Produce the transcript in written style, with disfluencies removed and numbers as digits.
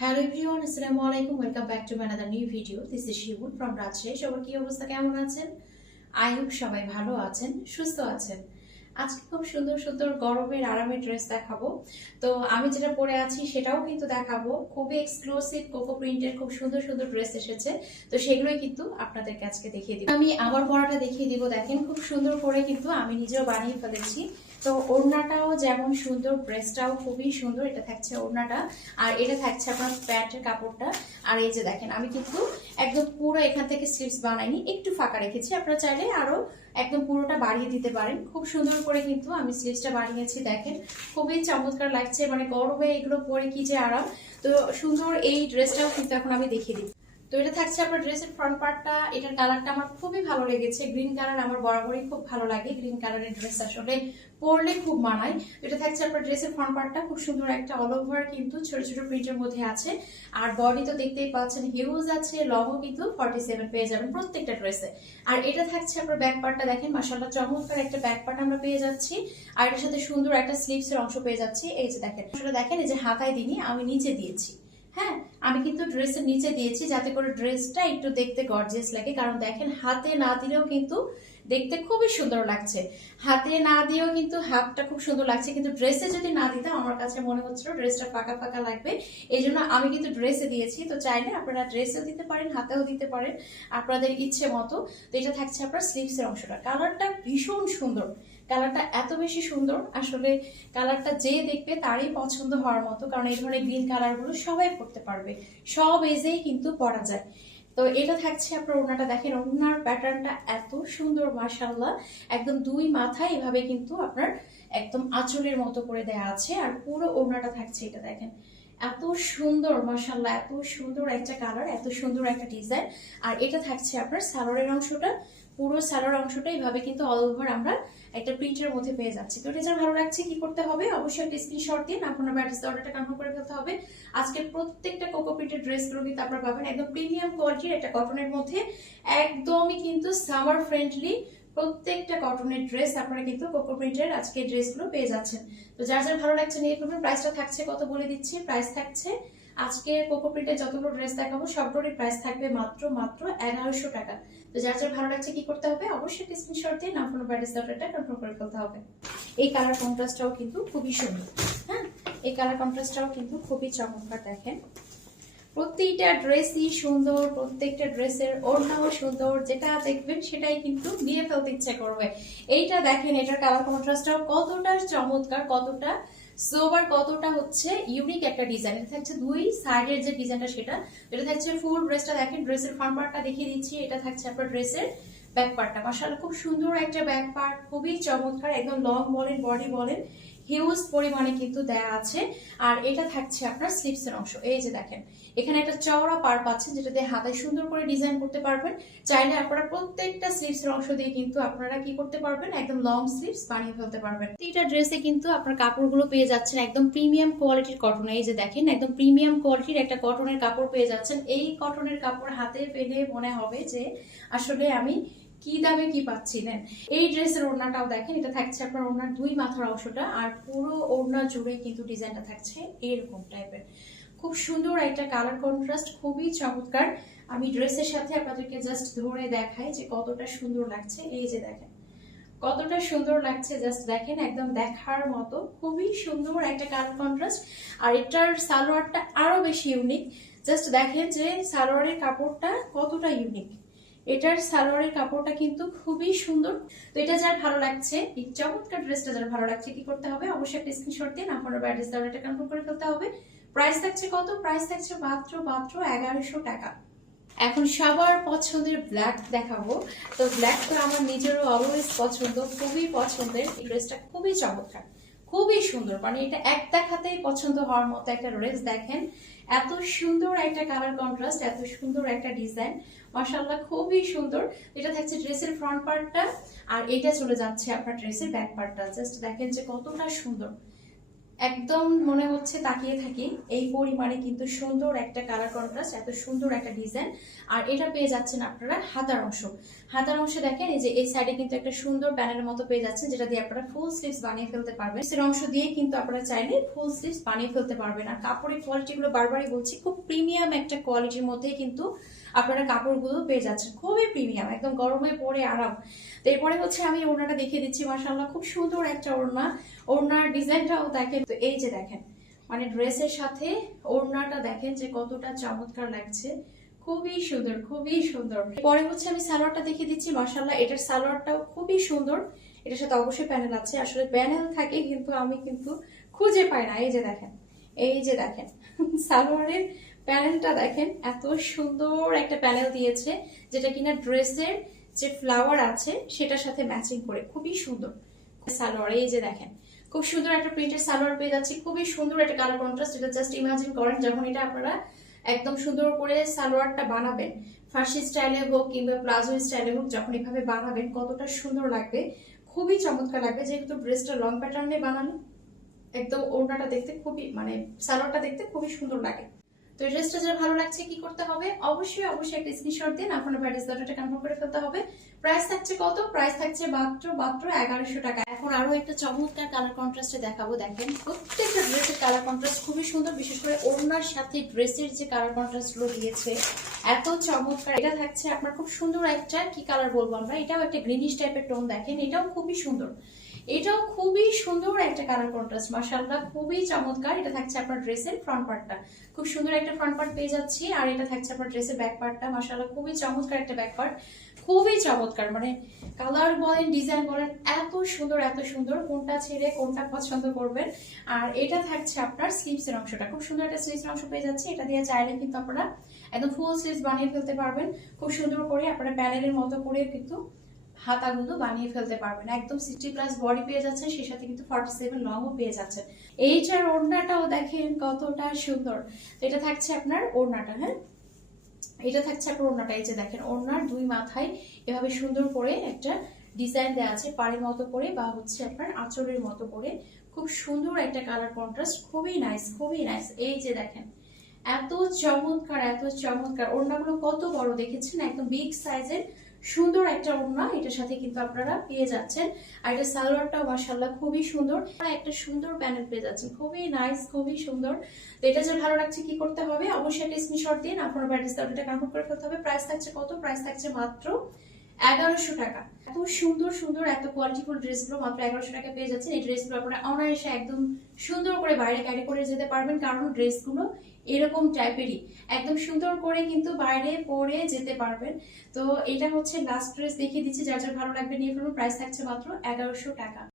Hello everyone, Assalamu alaikum. Welcome back to another new video. This is Shibun from Rajshahi. সবার কি অবস্থা, কেমন আছেন? আই হোপ সবাই ভালো আছেন, সুস্থ আছেন। আজকে খুব সুন্দর সুন্দর গরমের আরামের ড্রেস দেখাবো। তো আমি যেটা পরে আছি সেটাও কিন্তু দেখাবো। খুবই এক্সক্লুসিভ কোকো প্রিন্টের খুব সুন্দর সুন্দর ড্রেস এসেছে। তো সেগুলোই কিন্তু আপনাদেরকে আজকে দেখিয়ে দিব। আমি আমার পরাটা দেখিয়ে দিব। দেখেন খুব সুন্দর করে কিন্তু আমি নিজেও বানিয়ে ফেলেছি। তো ওড়নাটাও যেমন সুন্দর, ড্রেসটাও খুবই সুন্দর। এটা থাকছে ওড়নাটা, আর এটা থাকছে আপনার প্যান্টের কাপড়টা। আর এই যে দেখেন আমি কিন্তু একদম পুরো এখান থেকে স্লিভস বানাইনি, একটু ফাঁকা রেখেছি। আপনারা চাইলে আরো একদম পুরোটা বাড়িয়ে দিতে পারেন। খুব সুন্দর করে কিন্তু আমি স্লিভসটা বানিয়েছি। দেখেন খুবই চমৎকার লাগছে, মানে গরমে এগুলো পরে কি যে আরাম। তো সুন্দর এই ড্রেসটাও কিন্তু এখন আমি দেখিয়ে দিই। তো এটা থাকছে আপনার ড্রেসের ফ্রন্ট পার্টটা। এটার কালারটা আমার খুবই ভালো লেগেছে, গ্রিন কালার। আমার বরাবরই খুব ভালো লাগে গ্রিন কালারের ড্রেস, আসলে পরলে খুব মানায়। এটা থাকছে আপনার ড্রেসের ফ্রন্ট পার্টটা। খুব সুন্দর একটা অল ওভার কিন্তু ছোট ছোট প্রিন্টের মধ্যে আছে। আর বডি তো দেখতেই পাচ্ছেন হিউজ আছে, লংও কিন্তু 47 পেয়ে যাবেন প্রত্যেকটা ড্রেসে। আর এটা থাকছে আপনার ব্যাক পার্টটা। দেখেন মাশাআল্লাহ চমৎকার একটা ব্যাক পার্ট আমরা পেয়ে যাচ্ছি। আর এটার সাথে সুন্দর একটা স্লিভস এর অংশ পেয়ে যাচ্ছি। এই যে দেখেন, আসলে দেখেন এই যে হাতায় দিইনি, আমি নিচে দিয়েছি। হ্যাঁ, আমি কিন্তু ড্রেসের নিচে দিয়েছি যাতে করে ড্রেসটা একটু দেখতে গর্জিয়াস লাগে। কারণ দেখেন হাতে না দিলেও কিন্তু দেখতে খুবই সুন্দর লাগছে। হাতে না দিয়েও কিন্তু হাতটা খুব সুন্দর লাগছে, কিন্তু ড্রেসে যদি না দিতাম আমার কাছে মনে হচ্ছিল ড্রেসটা ফাঁকা ফাঁকা লাগবে। এই জন্য আমি কিন্তু ড্রেসে দিয়েছি। তো চাইলে আপনারা ড্রেসেও দিতে পারেন, হাতেও দিতে পারেন, আপনাদের ইচ্ছে মতো। তো এটা থাকছে আপনার স্লিভস এর অংশটা। কালারটা ভীষণ সুন্দর, কালারটা এত বেশি সুন্দর, আসলে কালারটা যে দেখবে তারই পছন্দ হওয়ার মতো। কারণ এই ধরনের গ্রিন কালার গুলো সবাই পরতে পারবে, সব এজেই কিন্তু পরা যায়। তো এটা থাকছে আপনার ওড়নাটা। দেখেন ওড়নার প্যাটার্নটা এত সুন্দর মাশাআল্লাহ, একদম দুই মাথায় এভাবে কিন্তু আপনার একদম আঁচলের মতো করে দেয়া আছে। আর পুরো ওড়নাটা থাকছে, এটা দেখেন এত সুন্দর মাশাআল্লাহ, এত সুন্দর একটা কালার, এত সুন্দর একটা ডিজাইন। আর এটা থাকছে আপনার সালোয়ারের অংশটা। পুরো সালোয়ার অংশটা এইভাবে কিন্তু অল ওভার আমরা একটা প্রিন্টের মধ্যে পেয়ে যাচ্ছি। তো এটা যার ভালো লাগছে কি করতে হবে, অবশ্যই একটা স্ক্রিনশট দিয়ে আপনার অ্যাড্রেস অর্ডারটা কনফার্ম করে ফেলতে হবে। আজকের প্রত্যেকটা কোকো প্রিন্টের ড্রেসগুলো কিন্তু আপনারা পাবেন একদম প্রিমিয়াম কোয়ালিটির একটা কটনের মধ্যে, একদমই কিন্তু সামার ফ্রেন্ডলি। প্রত্যেকটা কটনের ড্রেস আপনারা কিন্তু কোকো প্রিন্টের আজকে ড্রেসগুলো পেয়ে যাচ্ছেন। তো যার যার ভালো লাগছে নিয়ে ফেলবেন। প্রাইসটা থাকছে কত বলে দিচ্ছি। প্রাইস থাকছে আজকে কোকো প্রিন্টের যতগুলো ড্রেস দেখাবো সবগুলোর প্রাইস থাকবে মাত্র 1100 টাকা। তো যার যার ভালো লাগছে কি করতে হবে, অবশ্যই স্ক্রিনশট দিয়ে নাম ফোন অ্যাড্রেস অর্ডারটা কনফার্ম করে ফেলতে হবে। এই কালার কন্ট্রাস্টটাও কিন্তু খুবই সুন্দর। হ্যাঁ, এই কালার কন্ট্রাস্টটাও কিন্তু খুবই চমৎকার। দেখেন প্রত্যেকটা ড্রেসই সুন্দর, প্রত্যেকটা ড্রেসের ওড়নাও সুন্দর, যেটা দেখবেন সেটাই কিন্তু নিয়ে ফেলতে ইচ্ছে করবে। এইটা দেখেন, এটার কালার কন্ট্রাস্টটাও কতটা চমৎকার, কতটা সোবার, কতটা হচ্ছে ইউনিক একটা ডিজাইন। এটা থাকছে দুই সাইডের যে ডিজাইনটা সেটা। এটা থাকছে ফুল ড্রেসটা। দেখেন ড্রেসের ফ্রন্ট পার্টটা দেখিয়ে দিচ্ছি। এটা থাকছে আপনার ড্রেসের ব্যাক পার্টটা। মাশাআল্লাহ খুব সুন্দর একটা ব্যাক পার্ট, খুবই চমৎকার। একদম লং বলেন বডি বলেন হিউজ পরিমাণে কিন্তু দেয়া আছে। আর এটা থাকছে আপনার স্লিভস এর অংশ। এই যে দেখেন এখানে একটা চওড়া পার পাচ্ছেন, যেটা দিয়ে হাতায় সুন্দর করে ডিজাইন করতে পারবেন। চাইলে আপনারা প্রত্যেকটা স্লিভস এর অংশ দিয়ে কিন্তু আপনারা কি করতে পারবেন, একদম লং স্লিভস বানিয়ে ফেলতে পারবেন। প্রতিটা ড্রেসে কিন্তু আপনার কাপড়গুলো পেয়ে যাচ্ছেন একদম প্রিমিয়াম কোয়ালিটির কটন। এই যে দেখেন একদম প্রিমিয়াম কোয়ালিটির একটা কটনের কাপড় পেয়ে যাচ্ছেন। এই কটনের কাপড় হাতে পেলে মনে হবে যে আসলে আমি কি দামে কি পাচ্ছি। নেন এই ড্রেসের ওড়নাটাও দেখেন, এটা থাকছে আপনার ওড়নার দুই মাথার অংশটা। আর পুরো ওড়না জুড়ে কিন্তু ডিজাইনটা থাকছে এরকম টাইপের। খুব সুন্দর একটা কালার কন্ট্রাস্ট, খুবই চমৎকার। আমি ড্রেসের সাথে আপনাদেরকে জাস্ট ধরে দেখাই যে কতটা সুন্দর লাগছে। এই যে দেখেন কতটা সুন্দর লাগছে, জাস্ট দেখেন একদম দেখার মতো। খুবই সুন্দর একটা কালার কন্ট্রাস্ট। আর এটার সালোয়ারটা আরো বেশি ইউনিক। জাস্ট দেখেন যে সালোয়ারের কাপড়টা কতটা ইউনিক। এটার সালোয়ারের কাপড়টা কিন্তু খুবই সুন্দর। তো এটা যার ভালো লাগছে, এই চমৎকার ড্রেসটা যার ভালো লাগছে কি করতে হবে, অবশ্যই একটা স্ক্রিনশট দিয়ে আপনার অ্যাড্রেস দেওয়াটা কনফার্ম করে ফেলতে হবে। প্রাইস থাকছে কত, প্রাইস থাকছে মাত্র 1100 টাকা। এখন সবার পছন্দের ব্ল্যাক দেখাবো। তো ব্ল্যাক তো আমার নিজেরও অলওয়েজ পছন্দ, খুবই পছন্দের। এই ড্রেসটা খুবই চমৎকার, খুবই সুন্দর, মানে এটা এক দেখাতেই পছন্দ হওয়ার মতো একটা ড্রেস। দেখেন এত সুন্দর একটা কালার কন্ট্রাস্ট, এত সুন্দর একটা ডিজাইন, মাশাআল্লাহ খুবই সুন্দর। এটা থাকছে ড্রেসের ফ্রন্ট পার্টটা, আর এটা চলে যাচ্ছে আপনার ড্রেসের ব্যাক পার্টটা। জাস্ট দেখেন যে কতটা সুন্দর। একদম মনে হচ্ছে তাকিয়ে থাকি, এই পরিমাণে কিন্তু সুন্দর একটা কালার কন্ট্রাস্ট, এত সুন্দর একটা ডিজাইন। আর এটা পেয়ে যাচ্ছেন আপনারা হাতার অংশ। হাতার অংশে দেখেন এই যে এই সাইডে কিন্তু একটা সুন্দর প্যানেলের মতো পেয়ে যাচ্ছেন, যেটা দিয়ে আপনারা ফুল স্লিভস বানিয়ে ফেলতে পারবেন। এর অংশ দিয়ে কিন্তু আপনারা চাইলে ফুল স্লিভস বানিয়ে ফেলতে পারবেন। আর কাপড়ের কোয়ালিটি গুলো বারবারই বলছি, খুব প্রিমিয়াম একটা কোয়ালিটির মধ্যেই কিন্তু আপনারা কাপড়গুলো পেয়ে যাচ্ছেন, খুবই প্রিমিয়াম, একদম গরমে পরে আরাম। তো এরপরে হচ্ছে আমি ওড়নাটা দেখিয়ে দিচ্ছি। মাশাআল্লাহ, খুব সুন্দর একটা ওড়না। ওড়নার ডিজাইনটাও দেখেন, তো এই যে দেখেন, মানে ড্রেসের সাথে ওড়নাটা দেখেন যে কতটা চমৎকার লাগছে, খুবই সুন্দর, খুবই সুন্দর। পরে হচ্ছে আমি সালোয়ারটা দেখিয়ে দিচ্ছি। মাশাআল্লাহ, এটার সালোয়ারটাও খুবই সুন্দর। এটার সাথে অবশ্যই প্যানেল আছে, আসলে প্যানেল থাকে কিন্তু আমি কিন্তু খুঁজে পাই না। এই যে দেখেন, এই যে দেখেন সালোয়ারের প্যানেলটা দেখেন, এত সুন্দর একটা প্যানেল দিয়েছে, যেটা কিনা ড্রেসের যে ফ্লাওয়ার আছে সেটার সাথে ম্যাচিং করে, খুবই সুন্দর সালোয়ার। এই যে দেখেন, খুব সুন্দর একটা প্রিন্টের সালোয়ার পেয়ে যাচ্ছি, খুবই সুন্দর একটা কালার কন্ট্রাস্ট। এটা জাস্ট ইমাজিন করেন যখন এটা আপনারা একদম সুন্দর করে সালোয়ারটা বানাবেন, ফার্সি স্টাইলে হোক কিংবা প্লাজো স্টাইলে হোক, যখন এভাবে বানাবেন কতটা সুন্দর লাগবে, খুবই চমৎকার লাগবে। যেহেতু ড্রেসটা লং প্যাটার্নে বানানো, একদম ওড়নাটা দেখতে খুবই, মানে সালোয়ারটা দেখতে খুবই সুন্দর লাগে। তো এই ড্রেসটা যারা ভালো লাগছে কি করতে হবে, অবশ্যই অবশ্যই একটা স্ক্রিনশট দিন, আপনার প্যারেন্টস অর্ডারটা কনফার্ম করে ফেলতে হবে। প্রাইস থাকছে কত? প্রাইস থাকছে মাত্র 1100 টাকা। এখন আরো একটা চমৎকার কালার কন্ট্রাস্টে দেখাবো। দেখেন, প্রত্যেকটা ড্রেসের কালার কন্ট্রাস্ট খুবই সুন্দর, বিশেষ করে ওড়নার সাথে ড্রেসের যে কালার কন্ট্রাস্ট গুলো দিয়েছে এত চমৎকার। এটা থাকছে আপনার খুব সুন্দর একটা, কি কালার বলবো আমরা, এটাও একটা গ্রিনিশ টাইপের টোন। দেখেন, এটাও খুবই সুন্দর, এটাও খুবই সুন্দর একটা কালার কন্ট্রাস্ট। মাশাআল্লাহ, খুবই চমৎকার। এটা থাকছে আপনার ড্রেসের ফ্রন্ট পার্টটা, খুব সুন্দর একটা ফ্রন্ট পার্ট পেয়ে যাচ্ছি। আর এটা থাকছে আপনার ড্রেসের ব্যাক পার্টটা। মাশাআল্লাহ, খুবই চমৎকার একটা ব্যাক পার্ট, খুবই চমৎকার। মানে কালার বলেন, ডিজাইন বলেন, এত সুন্দর, এত সুন্দর, কোনটা ছেড়ে কোনটা পছন্দ করবেন। আর এটা থাকছে আপনার স্লিভস এর অংশটা, খুব সুন্দর একটা স্লিভস এর অংশ পেয়ে যাচ্ছে। এটা দিয়ে চাইলে কিন্তু আপনারা একদম ফুল স্লিভস বানিয়ে ফেলতে পারবেন, খুব সুন্দর করে আপনারা প্যানেলের মতো করে কিন্তু হাতাগুলো বানিয়ে ফেলতে পারবেন। একদম 60+ বডি পেয়ে যাচ্ছেন, সেই সাথে কিন্তু 47 লংও পেয়ে যাচ্ছেন। এইটার ওড়নাটাও দেখেন কতটা সুন্দর। তো এটা থাকছে আপনার ওড়নাটা, হ্যাঁ, এটা থাকছে আপনার ওড়নাটা। এই যে দেখেন, ওড়নার দুই মাথায় এভাবে সুন্দর করে একটা ডিজাইন দেওয়া আছে, পাড়ের মতো করে বা হচ্ছে আপনার আঁচলের মতো করে, খুব সুন্দর একটা কালার কন্ট্রাস্ট, খুবই নাইস, খুবই নাইস। এই যে দেখেন, এত চমৎকার, এত চমৎকার। ওড়নাগুলো কত বড় দেখেছেন, একদম বিগ সাইজের সুন্দর একটা ওড়না এটার সাথে কিন্তু আপনারা পেয়ে যাচ্ছেন। আর এটা সালোয়ারটাও মাশাআল্লাহ খুবই সুন্দর, একটা সুন্দর প্যানেল পেয়ে যাচ্ছেন, খুবই নাইস, খুবই সুন্দর। তো এটা যে ভালো লাগছে কি করতে হবে, অবশ্যই একটা স্ক্রিনশট দিন, আপনার ব্যাটারি অর্ডারটা কনফার্ম করে ফেলতে হবে। প্রাইস থাকছে কত? প্রাইস থাকছে মাত্র 1100 টাকা। এত সুন্দর সুন্দর, এত কোয়ালিটিফুল ড্রেসগুলো মাত্র 1100 টাকা পেয়ে যাচ্ছেন। এই ড্রেসগুলো আপনারা অনায়াসে একদম সুন্দর করে বাইরে ক্যারি করে যেতে পারবেন, কারণ ড্রেসগুলো এরকম টাইপেরই, একদম সুন্দর করে কিন্তু বাইরে পরে যেতে পারবেন। তো এটা হচ্ছে লাস্ট ড্রেস দেখিয়ে দিচ্ছি, যার যার ভালো লাগবে নিয়ে ফেলুন। প্রাইস থাকছে মাত্র 1100 টাকা।